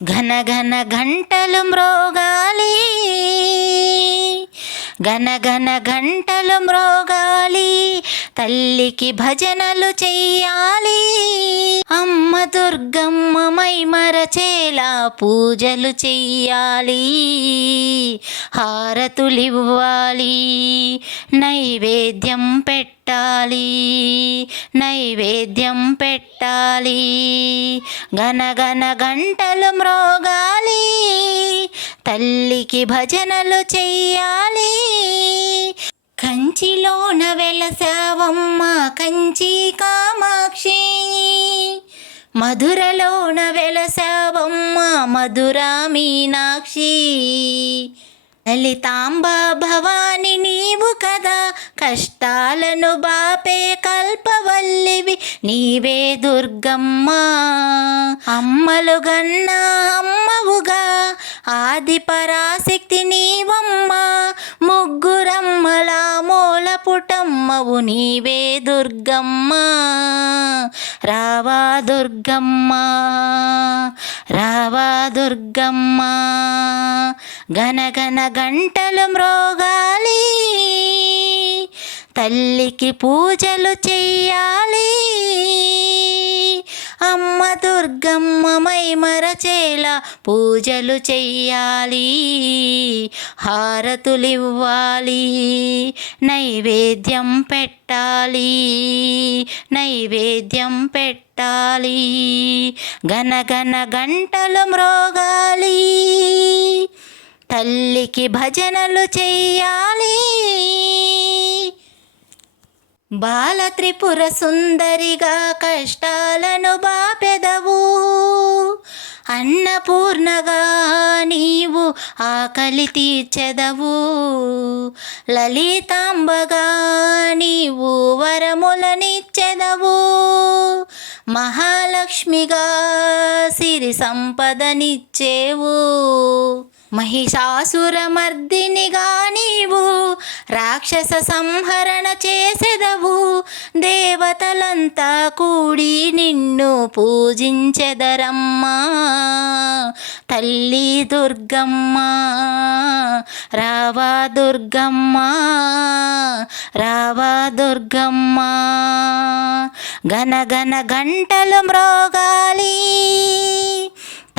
ఘన ఘన గంటలు మ్రోగాలి, ఘన ఘన గంటలు మ్రోగాలి, తల్లికి భజనలు చెయ్యాలి. అమ్మ దుర్గమ్మ మై మరచేలా పూజలు చెయ్యాలి, హారతులివ్వాలి, నైవేద్యం పెట్టాలి, నైవేద్యం పెట్టాలి. ఘన ఘన గంటలు మ్రోగాలి, తల్లికి భజనలు చెయ్యాలి. కంచిలోన వెలసావమ్మ కంచి కామాక్షి, మధురలోన వెలసావమ్మ మధురా మీనాక్షి. లలితాంబ భవాని నీవు కదా, కష్టాలను బాపే కల్పవల్లివి నీవే దుర్గమ్మ. అమ్మలు గన్నా అమ్మవుగా ఆది పరాశక్తి నీవమ్మ, ముగ్గురమ్మల మూల పుటమ్మవు నీవే దుర్గమ్మ. రావా దుర్గమ్మ, రావా దుర్గమ్మ, ఘన ఘన గంటలు మ్రోగాలి, తల్లికి పూజలు చెయ్యాలి. అమ్మ దుర్గమ్మ మై మరచేలా పూజలు చెయ్యాలి, హారతులివ్వాలి, నైవేద్యం పెట్టాలి, నైవేద్యం పెట్టాలి. ఘన ఘన గంటలు మ్రోగాలి, తల్లికి భజనలు చెయ్యాలి. బాల త్రిపుర సుందరిగా కష్టాలను బాపెదవు, అన్నపూర్ణగా నీవు ఆకలి తీర్చెదవు, లలితాంబగా నీవు వరములనిచ్చెదవు, మహాలక్ష్మిగా సిరి సంపదనిచ్చేవు, మహిషాసురమర్దినిగా నీవు రాక్షస సంహరణ చేసెదవు. దేవతలంతా కూడి నిన్ను పూజించెదరమ్మా, తల్లి దుర్గమ్మ. రావా దుర్గమ్మ, రావా దుర్గమ్మ, ఘన ఘన గంటలు మ్రోగాలి,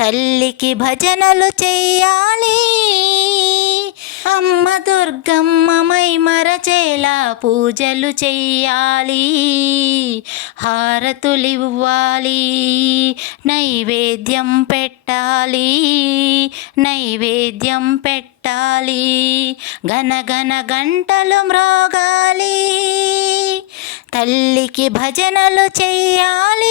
తల్లికి భజనలు చెయ్యాలి. అమ్మ దుర్గమ్మ మై మరచేలా పూజలు చెయ్యాలి, హారతులివ్వాలి, నైవేద్యం పెట్టాలి, నైవేద్యం పెట్టాలి. ఘన ఘన గంటలు మ్రోగాలి, తల్లికి భజనలు చెయ్యాలి.